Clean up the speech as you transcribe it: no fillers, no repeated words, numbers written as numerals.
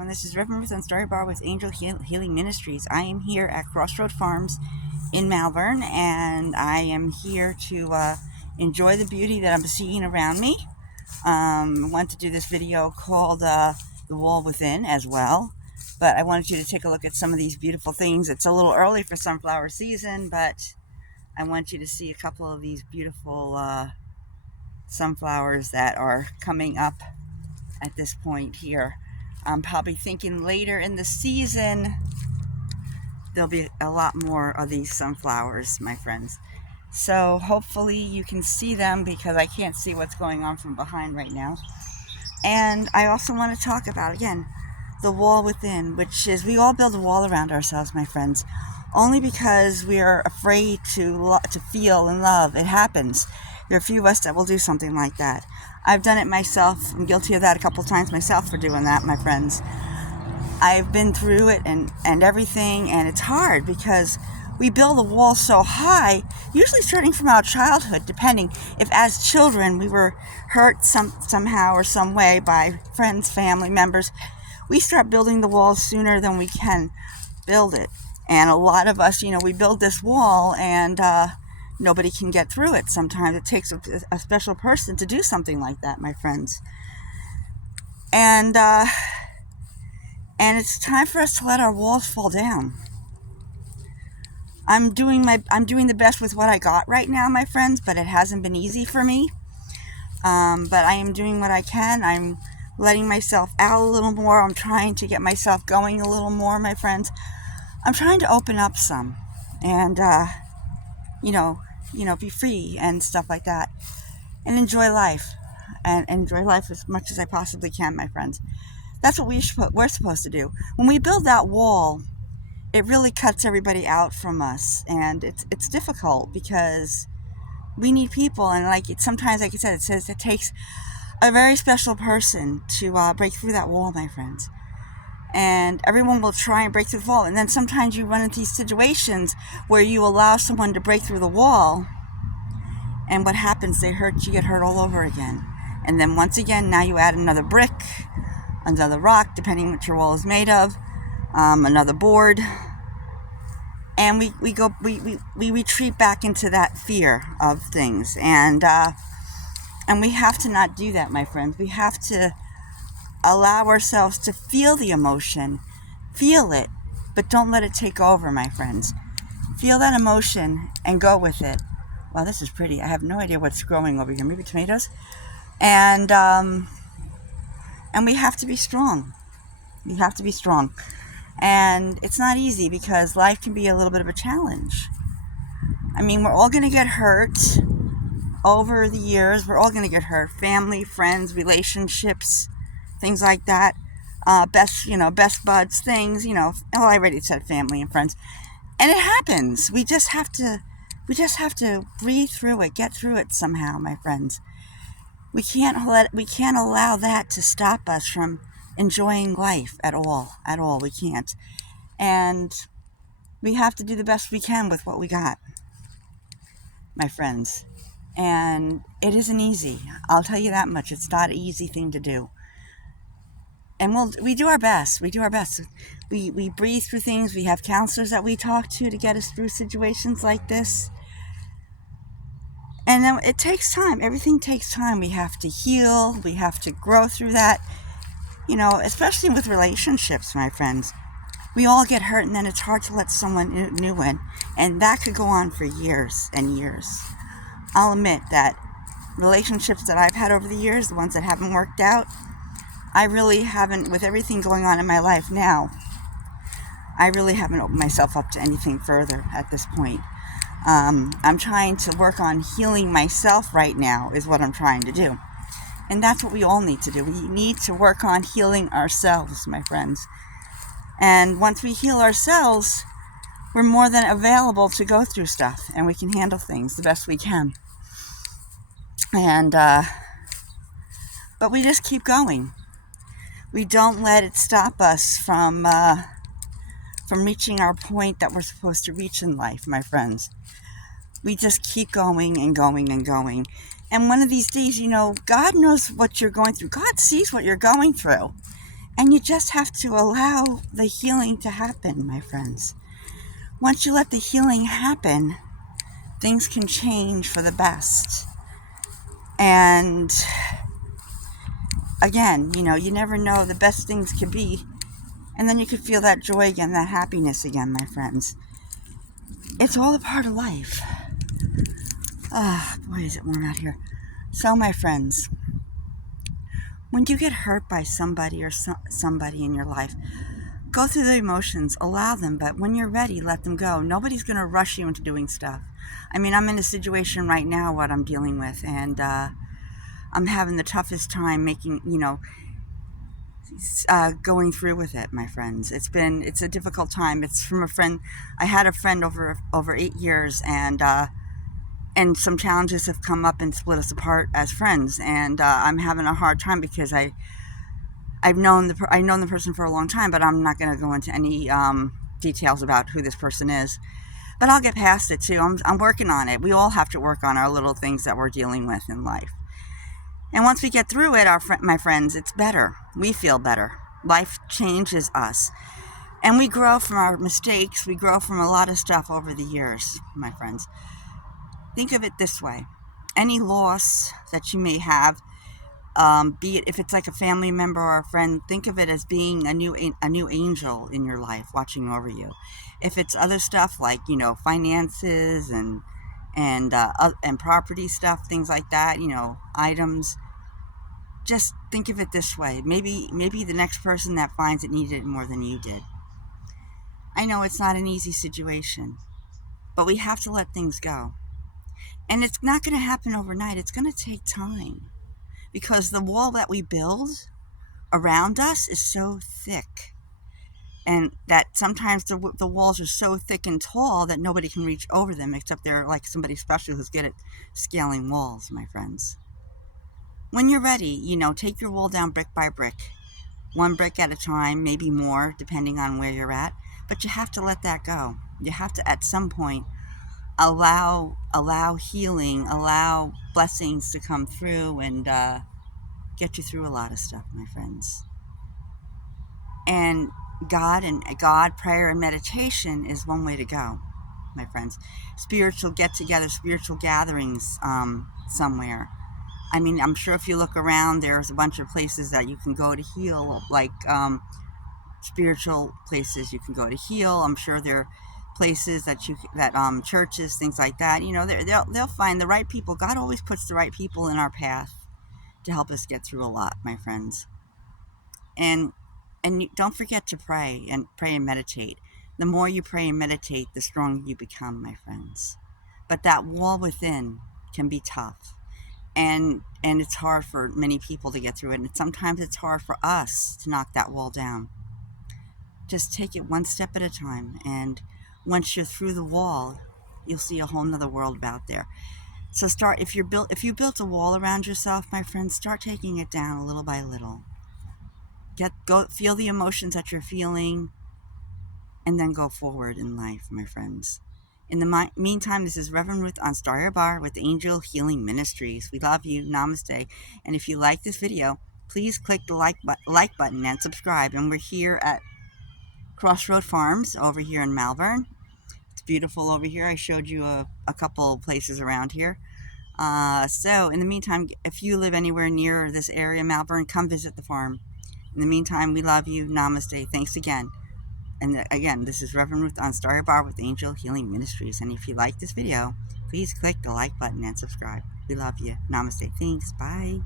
everyone. This is Reverend Ruth on Story Bar with Angel Healing Ministries. I am here at Crossroad Farms in Malvern, and I am here to enjoy the beauty that I'm seeing around me. I want to do this video called The Wall Within as well, but I wanted you to take a look at some of these beautiful things. It's a little early for sunflower season, but I want you to see a couple of these beautiful sunflowers that are coming up at this point here. I'm probably thinking later in the season there'll be a lot more of these sunflowers, my friends. So hopefully you can see them, because I can't see what's going on from behind right now. And I also want to talk about, again, the wall within, which is we all build a wall around ourselves, my friends, only because we are afraid to feel and love. It happens. There are a few of us that will do something like that. I've done it myself. I'm guilty of that a couple times myself for doing that, my friends. I've been through it and everything, and it's hard because we build a wall so high, usually starting from our childhood, depending if as children we were hurt somehow or some way by friends, family members. We start building the wall sooner than we can build it. And a lot of us, we build this wall and nobody can get through it. Sometimes it takes a special person to do something like that, my friends. And it's time for us to let our walls fall down. I'm doing the best with what I got right now, my friends, but it hasn't been easy for me. But I am doing what I can. I'm letting myself out a little more. I'm trying to get myself going a little more, my friends. I'm trying to open up some and, be free and stuff like that, and enjoy life, and enjoy life as much as I possibly can, my friends. That's what we're supposed to do. When we build that wall, it really cuts everybody out from us, and it's difficult because we need people, and sometimes, like I said, it takes a very special person to break through that wall, my friends. And everyone will try and break through the wall, and then sometimes you run into these situations where you allow someone to break through the wall, and what happens? You get hurt all over again. And then once again, now you add another brick, another rock, depending what your wall is made of, another board, and we retreat back into that fear of things, and we have to not do that, my friends. We have to allow ourselves to feel the emotion, feel it, but don't let it take over, my friends. Feel that emotion and go with it. Wow, this is pretty. I have no idea what's growing over here. Maybe tomatoes. And we have to be strong. We have to be strong. And it's not easy because life can be a little bit of a challenge. I mean, we're all going to get hurt over the years. We're all going to get hurt. Family, friends, relationships, things like that. Best buds, things, well, I already said family and friends. And it happens. We just have to breathe through it, get through it somehow, my friends. We can't allow that to stop us from enjoying life at all. We can't. And we have to do the best we can with what we got, my friends. And it isn't easy. I'll tell you that much. It's not an easy thing to do. And we do our best. We breathe through things. We have counselors that we talk to get us through situations like this. And then it takes time. Everything takes time. We have to heal. We have to grow through that. Especially with relationships, my friends. We all get hurt, and then it's hard to let someone new in. And that could go on for years and years. I'll admit that relationships that I've had over the years, the ones that haven't worked out, I really haven't, with everything going on in my life now, I really haven't opened myself up to anything further at this point. I'm trying to work on healing myself right now, is what I'm trying to do. And that's what we all need to do. We need to work on healing ourselves, my friends. And once we heal ourselves, we're more than available to go through stuff, and we can handle things the best we can. And, but we just keep going. We don't let it stop us from reaching our point that we're supposed to reach in life, my friends. We just keep going and going and going. And one of these days, God knows what you're going through. God sees what you're going through. And you just have to allow the healing to happen, my friends. Once you let the healing happen, things can change for the best. And again, you never know, the best things could be. And then you could feel that joy again, that happiness again, my friends. It's all a part of life. Ah, boy, is it warm out here. So, my friends, when you get hurt by somebody or somebody in your life, go through the emotions, allow them, but when you're ready, let them go. Nobody's going to rush you into doing stuff. I mean, I'm in a situation right now, what I'm dealing with, and I'm having the toughest time going through with it, my friends. It's a difficult time. It's from a friend. I had a friend over 8 years, and some challenges have come up and split us apart as friends, and I'm having a hard time because I've known the person for a long time, but I'm not going to go into any details about who this person is. But I'll get past it too. I'm working on it. We all have to work on our little things that we're dealing with in life. And once we get through it, my friends, it's better. We feel better. Life changes us. And we grow from our mistakes. We grow from a lot of stuff over the years, my friends. Think of it this way. Any loss that you may have, be it if it's like a family member or a friend, think of it as being a new angel in your life watching over you. If it's other stuff like finances and property stuff, things like that, items, just think of it this way. Maybe the next person that finds it needed it more than you did. I know it's not an easy situation, but we have to let things go. And it's not going to happen overnight. It's going to take time. Because the wall that we build around us is so thick. And that sometimes the walls are so thick and tall that nobody can reach over them except they're like somebody special who's good at scaling walls, my friends. When you're ready, take your wall down brick by brick. One brick at a time, maybe more, depending on where you're at. But you have to let that go. You have to, at some point, allow healing, allow blessings to come through and get you through a lot of stuff, my friends. And God, prayer, and meditation is one way to go, my friends. Spiritual get-together, spiritual gatherings somewhere. I mean, I'm sure if you look around, there's a bunch of places that you can go to heal, like spiritual places you can go to heal. I'm sure there are places that churches, things like that. They'll find the right people. God always puts the right people in our path to help us get through a lot, my friends. And don't forget to pray and meditate. The more you pray and meditate, the stronger you become, my friends. But that wall within can be tough. And it's hard for many people to get through it. And sometimes it's hard for us to knock that wall down. Just take it one step at a time. And once you're through the wall, you'll see a whole nother world out there. So if you built a wall around yourself, my friends, start taking it down little by little. Go feel the emotions that you're feeling, and then go forward in life, my friends. In the meantime, this is Reverend Ruth on Star Your Bar with Angel Healing Ministries. We love you. Namaste. And if you like this video, please click the like button and subscribe. And we're here at Crossroad Farms over here in Malvern. It's beautiful over here. I showed you a couple places around here. So in the meantime, if you live anywhere near this area, Malvern, come visit the farm. In the meantime, we love you. Namaste. Thanks again. And again, this is Reverend Ruth on Star Your Bar with Angel Healing Ministries. And if you like this video, please click the like button and subscribe. We love you. Namaste. Thanks. Bye.